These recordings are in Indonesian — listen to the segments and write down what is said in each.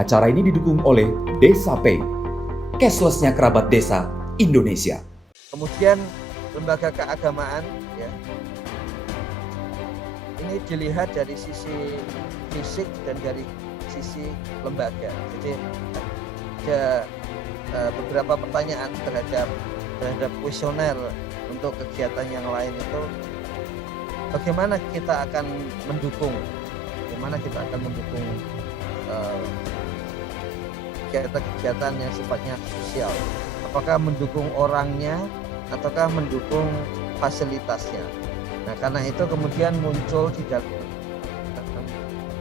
Acara ini didukung oleh Desa Pay, cashless-nya kerabat desa Indonesia. Kemudian lembaga keagamaan, ya, ini dilihat dari sisi fisik dan dari sisi lembaga. Jadi ada beberapa pertanyaan terhadap kuesioner untuk kegiatan yang lain itu, bagaimana kita akan mendukung kegiatan-kegiatan yang sifatnya sosial. Apakah mendukung orangnya ataukah mendukung fasilitasnya. Nah, karena itu kemudian muncul di dalam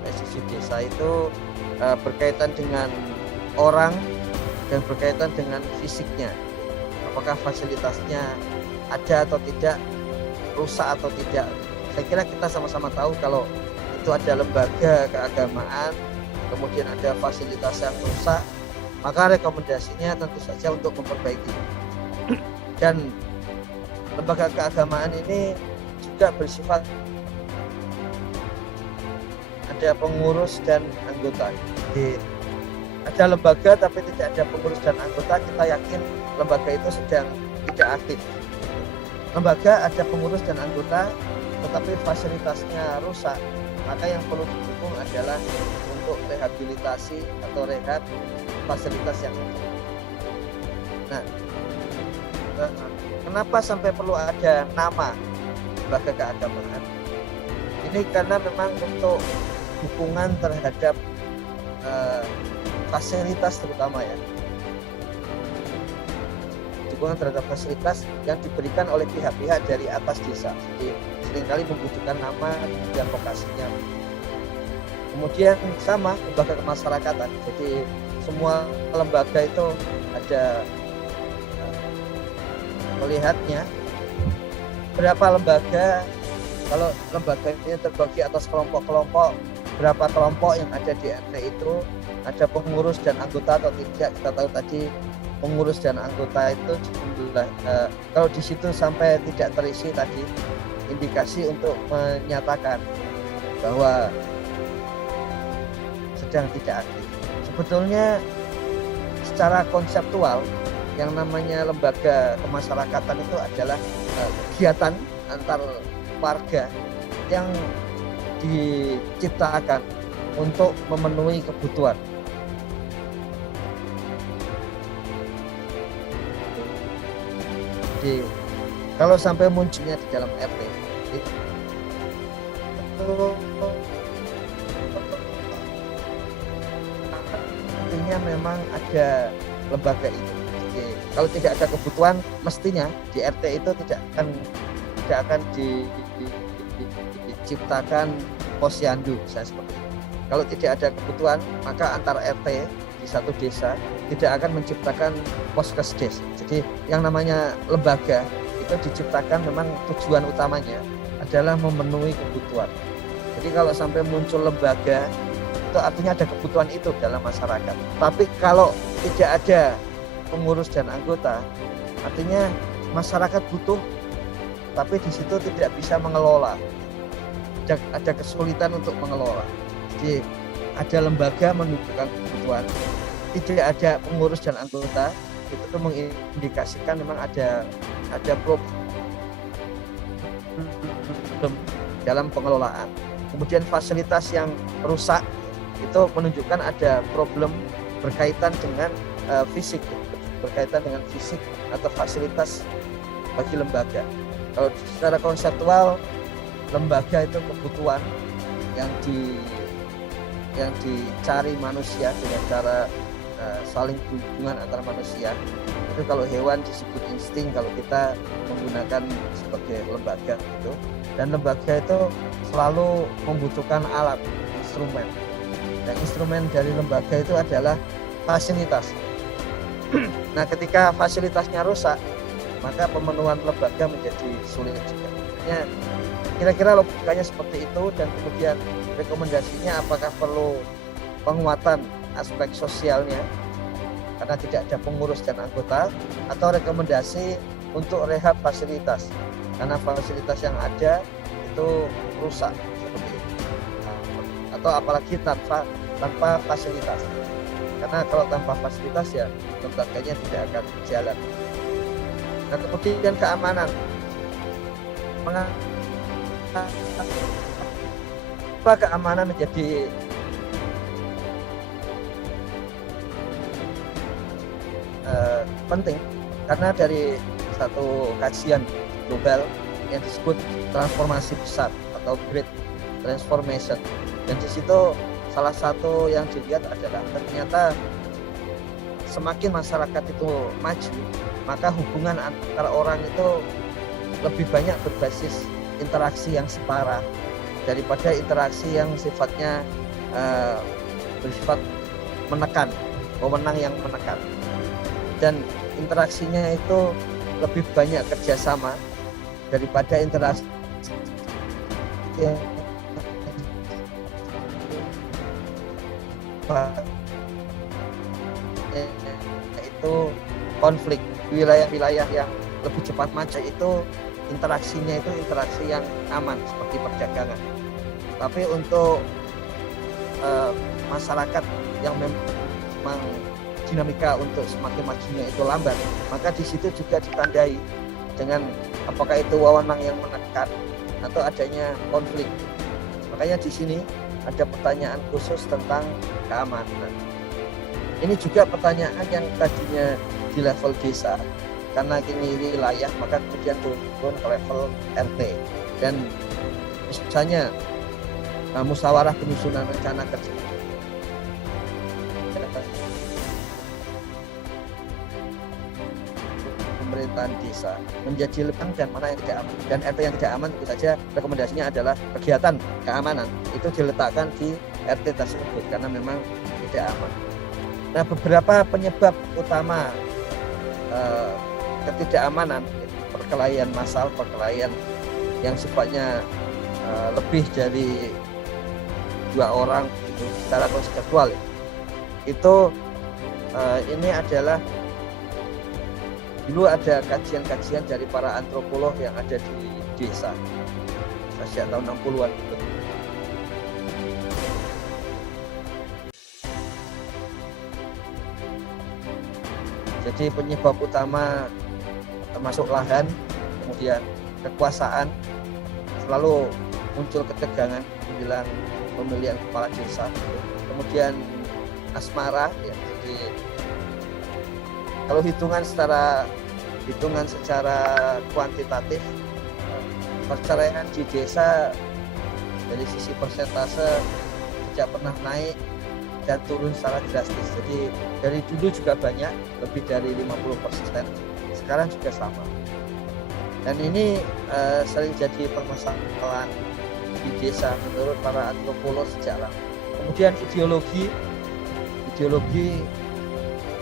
PSSI desa itu berkaitan dengan orang dan berkaitan dengan fisiknya. Apakah fasilitasnya ada atau tidak, rusak atau tidak. Saya kira kita sama-sama tahu kalau itu ada lembaga keagamaan, kemudian ada fasilitas yang rusak, maka rekomendasinya tentu saja untuk memperbaiki. Dan lembaga keagamaan ini juga bersifat ada pengurus dan anggota. Jadi ada lembaga tapi tidak ada pengurus dan anggota, kita yakin lembaga itu sedang tidak aktif. Lembaga ada pengurus dan anggota tetapi fasilitasnya rusak, maka yang perlu didukung adalah untuk rehabilitasi atau rehab fasilitas yang ada. Nah, kenapa sampai perlu ada nama lembaga keagamaan? Ini karena memang untuk dukungan terhadap fasilitas terutama, ya, dukungan terhadap fasilitas yang diberikan oleh pihak-pihak dari atas desa. Jadi seringkali membutuhkan nama dan lokasinya. Kemudian sama lembaga kemasyarakatan. Jadi semua lembaga itu ada melihatnya berapa lembaga. Kalau lembaga ini terbagi atas kelompok-kelompok, berapa kelompok yang ada di RT itu, ada pengurus dan anggota atau tidak. Kita tahu tadi pengurus dan anggota itu jumlah, kalau di situ sampai tidak terisi tadi, indikasi untuk menyatakan bahwa sedang tidak aktif. Sebetulnya secara konseptual yang namanya lembaga kemasyarakatan itu adalah kegiatan antar warga yang diciptakan untuk memenuhi kebutuhan. Jadi kalau sampai munculnya di dalam RT itu artinya memang ada lembaga itu. Jadi kalau tidak ada kebutuhan, mestinya di RT itu tidak akan diciptakan posyandu, misalnya seperti itu. Kalau tidak ada kebutuhan, maka antar RT di satu desa tidak akan menciptakan poskesdes. Jadi yang namanya lembaga itu diciptakan memang tujuan utamanya adalah memenuhi kebutuhan. Jadi kalau sampai muncul lembaga, itu artinya ada kebutuhan itu dalam masyarakat. Tapi kalau tidak ada pengurus dan anggota, artinya masyarakat butuh, tapi di situ tidak bisa mengelola. Ada kesulitan untuk mengelola. Jadi ada lembaga menunjukkan kebutuhan, tidak ada pengurus dan anggota, itu mengindikasikan memang ada problem dalam pengelolaan. Kemudian fasilitas yang rusak itu menunjukkan ada problem berkaitan dengan fisik, berkaitan dengan fisik atau fasilitas bagi lembaga. Kalau secara konseptual, lembaga itu kebutuhan yang dicari manusia dengan cara saling hubungan antar manusia. Itu kalau hewan disebut insting, kalau kita menggunakan sebagai lembaga itu. Dan lembaga itu selalu membutuhkan alat, instrumen. Dan instrumen dari lembaga itu adalah fasilitas. Nah, ketika fasilitasnya rusak, maka pemenuhan lembaga menjadi sulit juga. Kira-kira logikanya seperti itu. Dan kemudian rekomendasinya apakah perlu penguatan aspek sosialnya karena tidak ada pengurus dan anggota, atau rekomendasi untuk rehab fasilitas karena fasilitas yang ada itu rusak seperti itu, atau apalagi tanpa fasilitas. Karena kalau tanpa fasilitas ya lembaganya tidak akan jalan. Nah, kemudian keamanan. Mengapa keamanan menjadi penting? Karena dari satu kajian global yang disebut transformasi besar atau Great Transformation, dan di situ salah satu yang dilihat adalah ternyata semakin masyarakat itu maju, maka hubungan antara orang itu lebih banyak berbasis interaksi yang setara daripada interaksi yang sifatnya bersifat menekan, wewenang yang menekan. Dan interaksinya itu lebih banyak kerjasama daripada interaksi yang itu konflik. Wilayah-wilayah yang lebih cepat maju itu interaksinya itu interaksi yang aman seperti perdagangan. Tapi untuk masyarakat yang memang dinamika untuk semakin majunya itu lambat, maka di situ juga ditandai dengan apakah itu wewenang yang menekan atau adanya konflik. Makanya di sini ada pertanyaan khusus tentang keamanan. Ini juga pertanyaan yang tadinya di level desa, karena ini wilayah maka kemudian turun ke level RT, dan misalnya musyawarah penyusunan rencana kerja pemerintahan desa menjadi lebih dan mana yang tidak aman. Dan RT yang tidak aman tentu saja rekomendasinya adalah kegiatan keamanan itu diletakkan di RT tersebut karena memang tidak aman. Nah, beberapa penyebab utama ketidakamanan, perkelahian massal, perkelahian yang sifatnya lebih dari 2 orang itu secara konseptual itu ini adalah dulu ada kajian-kajian dari para antropolog yang ada di desa sejak tahun 60-an gitu. Jadi penyebab utama termasuk lahan, kemudian kekuasaan, selalu muncul ketegangan menjelang pemilihan kepala desa, kemudian asmara, ya, jadi kalau hitungan secara kuantitatif, perceraian di desa dari sisi persentase tidak pernah naik dan turun secara drastis. Jadi dari dulu juga banyak, lebih dari 50%. Sekarang juga sama. Dan ini sering jadi permasalahan di desa menurut para antropolog sejak lama. Kemudian ideologi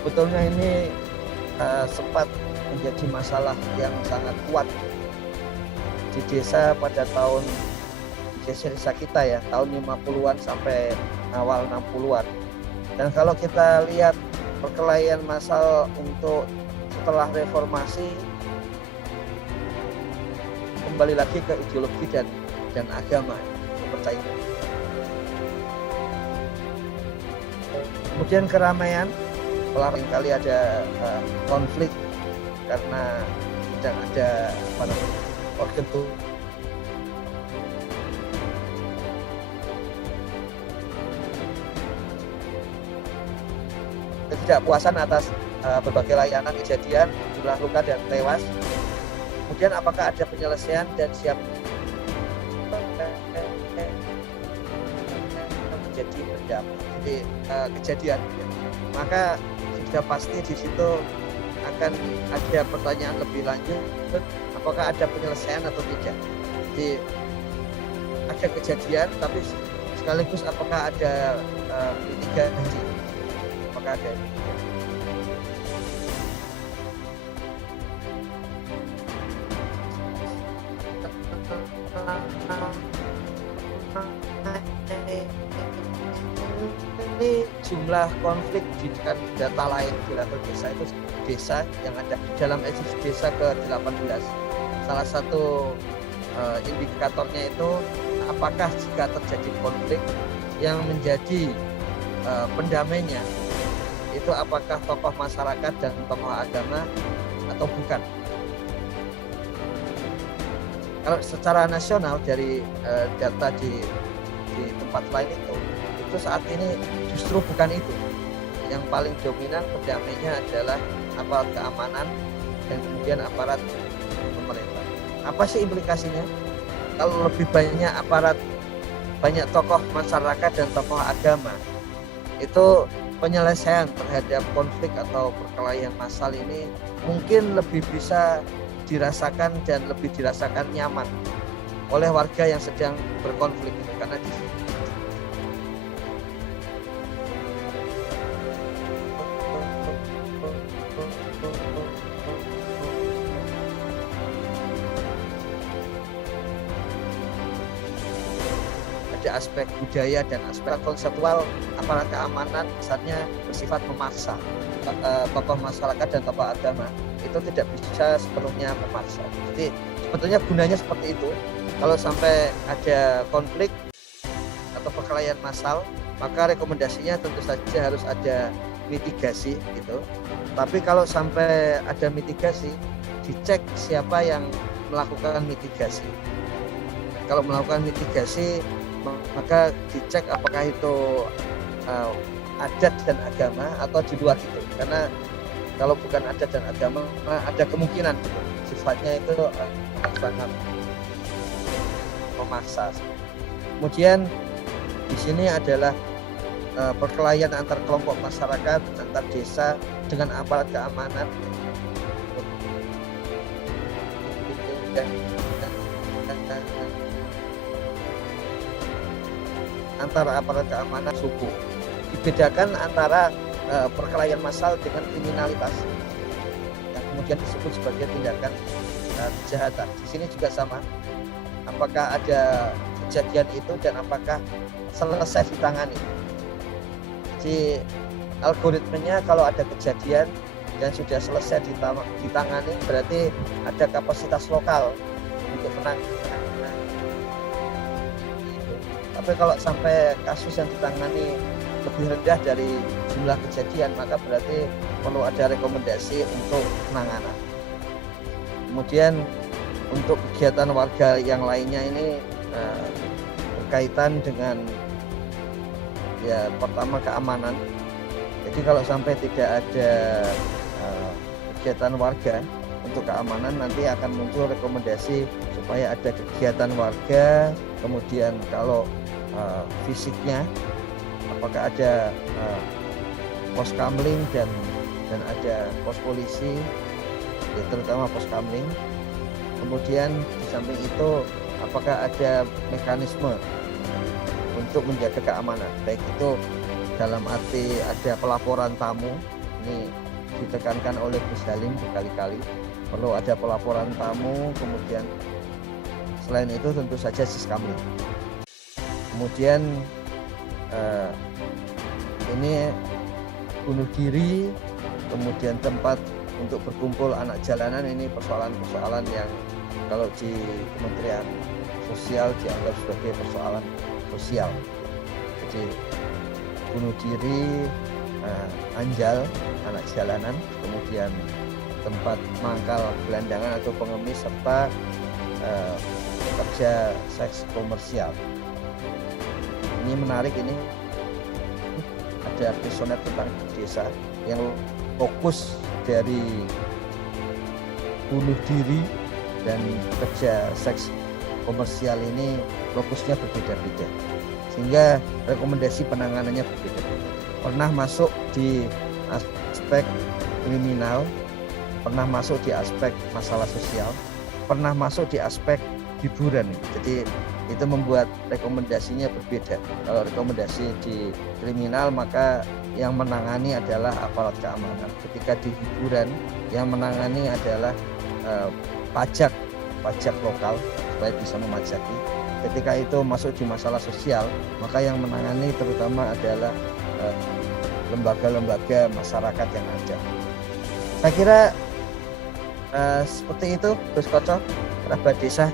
betulnya ini sempat menjadi masalah yang sangat kuat di desa pada tahun desa kita ya, tahun 50-an sampai awal 60-an. Dan kalau kita lihat perkelahian massal untuk setelah reformasi, kembali lagi ke ideologi dan agama, kepercayaan. Kemudian keramaian, paling kali ada konflik karena tidak ada organ tubuh. Ketidakpuasan atas berbagai layanan, kejadian, jumlah luka dan tewas. Kemudian apakah ada penyelesaian dan siap menjadi pendamping. Jadi kejadian, maka sudah pasti di situ akan ada pertanyaan lebih lanjut, apakah ada penyelesaian atau tidak. Jadi ada kejadian, tapi sekaligus apakah ada mitigasi, apakah ada ini jumlah konflik di data lain di level desa itu desa yang ada dalam edisi desa ke-18. Salah satu indikatornya itu apakah jika terjadi konflik yang menjadi pendamainya itu apakah tokoh masyarakat dan tokoh agama atau bukan. Kalau secara nasional dari data di tempat lain itu saat ini justru bukan itu. Yang paling dominan pendamainya adalah aparat keamanan dan kemudian aparat pemerintah. Apa sih implikasinya? Kalau lebih banyak tokoh masyarakat dan tokoh agama, itu penyelesaian terhadap konflik atau perkelahian massal ini mungkin lebih bisa dirasakan dan lebih dirasakan nyaman oleh warga yang sedang berkonflik itu, karena di ada aspek budaya dan aspek konseptual. Aparat keamanan misalnya bersifat memaksa. Tokoh masyarakat dan tokoh agama itu tidak bisa sepenuhnya memaksa. Jadi sebetulnya gunanya seperti itu. Kalau sampai ada konflik atau perkelahian massal, maka rekomendasinya tentu saja harus ada mitigasi gitu. Tapi kalau sampai ada mitigasi, dicek siapa yang melakukan mitigasi. Kalau melakukan mitigasi, maka dicek apakah itu adat dan agama atau di luar itu. Karena kalau bukan adat dan agama, ada kemungkinan gitu. Sifatnya itu sangat memaksa. Kemudian di sini adalah perkelahian antar kelompok masyarakat, antar desa dengan aparat keamanan. Antara aparat keamanan suku. Dibedakan antara perkelahian massal dengan kriminalitas yang kemudian disebut sebagai tindakan kejahatan. Di sini juga sama. Apakah ada kejadian itu dan apakah selesai ditangani. Jadi algoritmenya kalau ada kejadian dan sudah selesai ditangani, berarti ada kapasitas lokal untuk menangani. Tapi kalau sampai kasus yang ditangani lebih rendah dari jumlah kejadian, maka berarti perlu ada rekomendasi untuk penanganan. Kemudian untuk kegiatan warga yang lainnya ini berkaitan dengan ya pertama keamanan. Jadi kalau sampai tidak ada kegiatan warga untuk keamanan, nanti akan muncul rekomendasi supaya ada kegiatan warga. Kemudian kalau fisiknya, apakah ada pos kamling dan ada pos polisi, ya terutama pos kamling. Kemudian di samping itu, apakah ada mekanisme untuk menjaga keamanan, baik itu dalam arti ada pelaporan tamu. Ini ditekankan oleh Gus Halim berkali-kali, perlu ada pelaporan tamu. Kemudian selain itu tentu saja siskamling. Kemudian ini bunuh diri, kemudian tempat untuk berkumpul anak jalanan, ini persoalan-persoalan yang kalau di Kementerian Sosial dianggap sebagai persoalan sosial. Jadi bunuh diri, anjal, anak jalanan, kemudian tempat mangkal gelandangan atau pengemis, serta pekerja seks komersial. Ini menarik, ini ada kuesioner tentang desa yang fokus dari bunuh diri dan pekerja seks komersial ini fokusnya berbeda-beda, sehingga rekomendasi penanganannya berbeda. Pernah masuk di aspek kriminal, pernah masuk di aspek masalah sosial, pernah masuk di aspek hiburan. Jadi itu membuat rekomendasinya berbeda. Kalau rekomendasi di kriminal, maka yang menangani adalah aparat keamanan. Ketika di hiburan, yang menangani adalah pajak lokal supaya bisa memajaki. Ketika itu masuk di masalah sosial, maka yang menangani terutama adalah lembaga-lembaga masyarakat yang ada. Saya kira seperti itu, Gus Koco, kerabat desa.